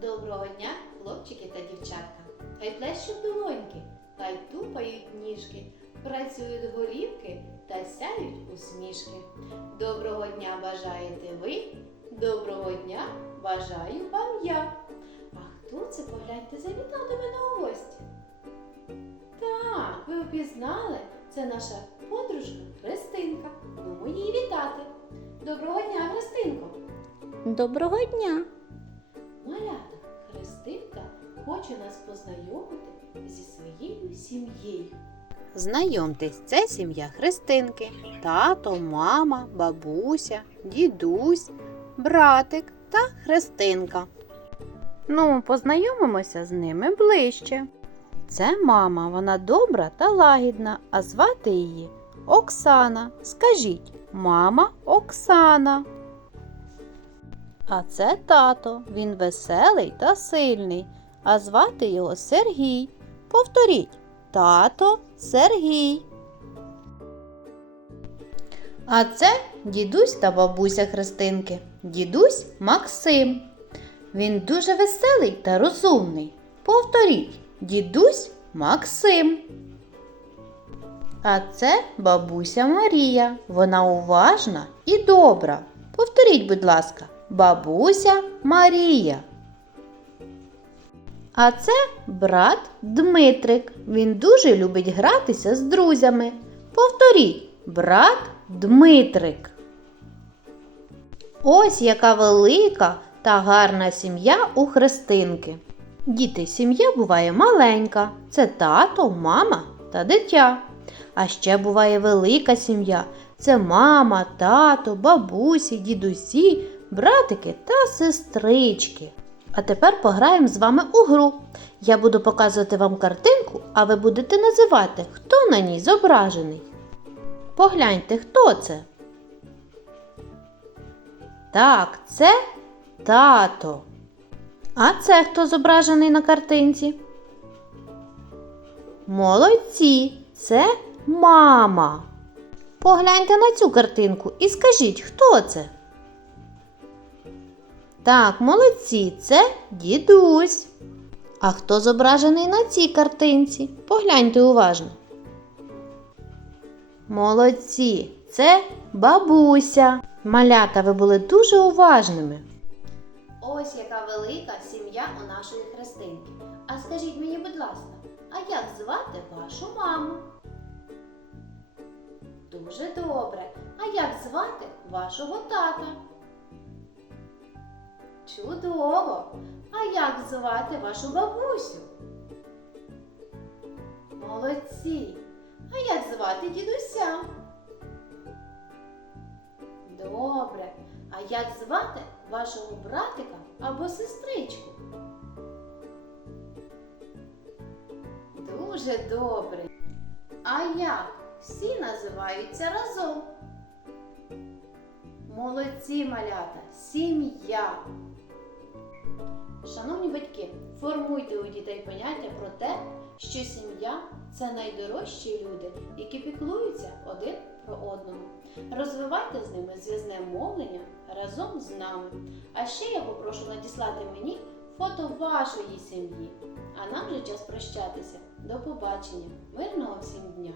Доброго дня, хлопчики та дівчатка. Хай плещуть долоньки, хай тупають ніжки, працюють голівки та сяють усмішки. Доброго дня бажаєте ви, доброго дня бажаю вам я. А хто це погляньте завітав до мене у гості? Так, ви впізнали, це наша подружка Христинка. Ну, її вітати. Доброго дня, Христинко! Доброго дня! Малята, Христинка хоче нас познайомити зі своєю сім'єю. Знайомтесь, це сім'я Христинки. Тато, мама, бабуся, дідусь, братик та Христинка. Ну, познайомимося з ними ближче. Це мама, вона добра та лагідна, а звати її Оксана. Скажіть, мама Оксана. А це тато, він веселий та сильний, а звати його Сергій. Повторіть, тато Сергій. А це дідусь та бабуся Христинки. Дідусь Максим. Він дуже веселий та розумний. Повторіть, дідусь Максим. А це бабуся Марія. Вона уважна і добра. Повторіть, будь ласка, бабуся Марія. А це брат Дмитрик. Він дуже любить гратися з друзями. Повторіть, брат Дмитрик. Ось яка велика та гарна сім'я у Христинки. Діти, сім'я буває маленька. Це тато, мама та дитя. А ще буває велика сім'я. Це мама, тато, бабусі, дідусі, братики та сестрички. А тепер пограємо з вами у гру. Я буду показувати вам картинку, а ви будете називати, хто на ній зображений. Погляньте, хто це? Так, це тато. А це хто зображений на картинці? Молодці, це мама. Погляньте на цю картинку і скажіть, хто це? Так, молодці, це дідусь. А хто зображений на цій картинці? Погляньте уважно. Молодці, це бабуся. Малята, ви були дуже уважними. Ось яка велика сім'я у нашої Христинки. А скажіть мені, будь ласка, а як звати вашу маму? Дуже добре. А як звати вашого тата? Чудово! А як звати вашу бабусю? Молодці! А як звати дідуся? Добре. А як звати вашого братика або сестричку? Дуже добре. А як всі називаються разом? Молодці малята, сім'я. Шановні батьки, формуйте у дітей поняття про те, що сім'я це найдорожчі люди, які піклуються один про одного. Розвивайте з ними зв'язне мовлення разом з нами. А ще я попрошу надіслати мені фото вашої сім'ї. А нам вже час прощатися. До побачення. Мирного всім дня!